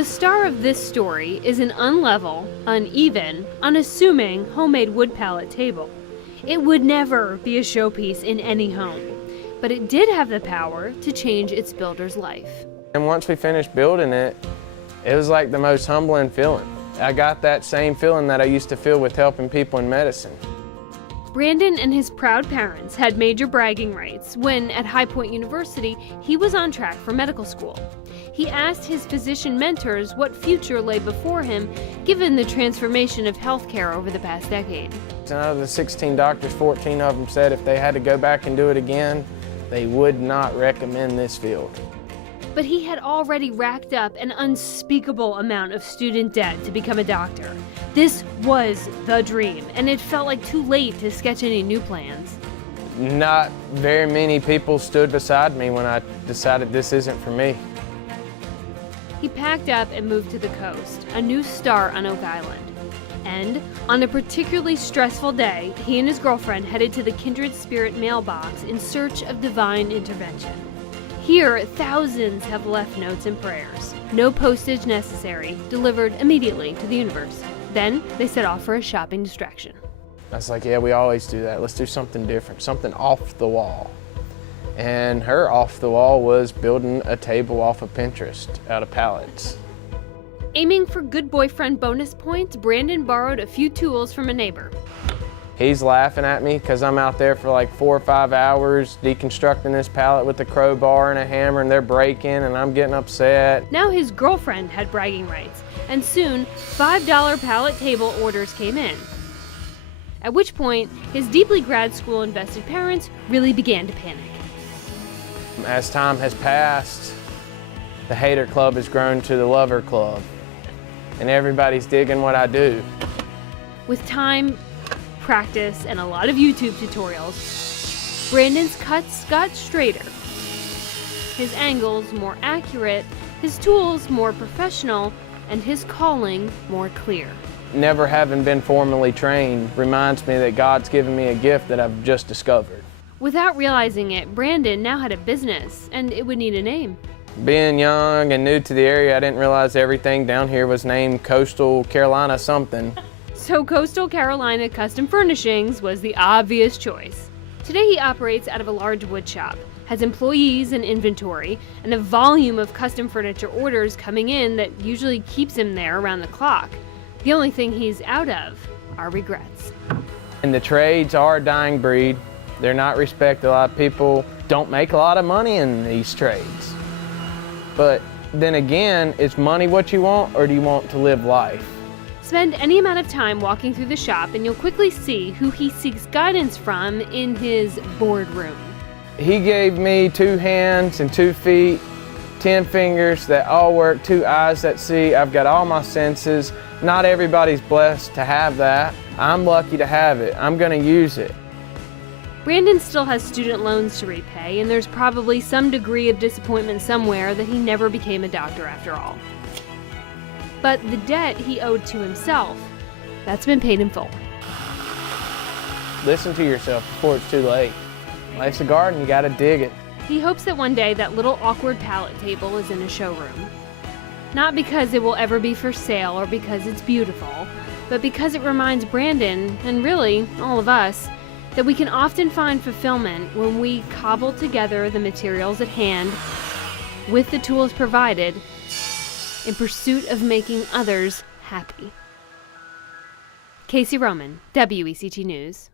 The star of this story is an unlevel, uneven, unassuming homemade wood pallet table. It would never be a showpiece in any home, but it did have the power to change its builder's life. And once we finished building it, it was like the most humbling feeling. I got that same feeling that I used to feel with helping people in medicine. Brandon and his proud parents had major bragging rights when, at High Point University, he was on track for medical school. He asked his physician mentors what future lay before him, given the transformation of healthcare over the past decade. Out of the 16 doctors, 14 of them said if they had to go back and do it again, they would not recommend this field. But he had already racked up an unspeakable amount of student debt to become a doctor. This was the dream, and it felt like too late to sketch any new plans. Not very many people stood beside me when I decided this isn't for me. He packed up and moved to the coast, a new star on Oak Island. And on a particularly stressful day, he and his girlfriend headed to the Kindred Spirit Mailbox in search of divine intervention. Here, thousands have left notes and prayers. No postage necessary, delivered immediately to the universe. Then they set off for a shopping distraction. I was like, yeah, we always do that. Let's do something different, something off the wall. And her off the wall was building a table off of Pinterest out of pallets. Aiming for good boyfriend bonus points, Brandon borrowed a few tools from a neighbor. He's laughing at me because I'm out there for like 4 or 5 hours deconstructing this pallet with a crowbar and a hammer, and they're breaking and I'm getting upset. Now his girlfriend had bragging rights, and soon $5 pallet table orders came in. At which point, his deeply grad school invested parents really began to panic. As time has passed, the hater club has grown to the lover club, and everybody's digging what I do. With time, practice, and a lot of YouTube tutorials, Brandon's cuts got straighter, his angles more accurate, his tools more professional, and his calling more clear. Never having been formally trained reminds me that God's given me a gift that I've just discovered. Without realizing it, Brandon now had a business, and it would need a name. Being young and new to the area, I didn't realize everything down here was named Coastal Carolina something. So Coastal Carolina Custom Furnishings was the obvious choice. Today he operates out of a large wood shop, has employees and inventory, and a volume of custom furniture orders coming in that usually keeps him there around the clock. The only thing he's out of are regrets. And the trades are a dying breed. They're not respected. A lot of people don't make a lot of money in these trades. But then again, is money what you want, or do you want to live life? Spend any amount of time walking through the shop and you'll quickly see who he seeks guidance from in his boardroom. He gave me 2 hands and 2 feet, 10 fingers that all work, 2 eyes that see. I've got all my senses. Not everybody's blessed to have that. I'm lucky to have it. I'm gonna use it. Brandon still has student loans to repay, and there's probably some degree of disappointment somewhere that he never became a doctor after all. But the debt he owed to himself, that's been paid in full. Listen to yourself before it's too late. Life's a garden, you gotta dig it. He hopes that one day that little awkward pallet table is in a showroom. Not because it will ever be for sale or because it's beautiful, but because it reminds Brandon, and really all of us, that we can often find fulfillment when we cobble together the materials at hand with the tools provided in pursuit of making others happy. Casey Roman, WECT News.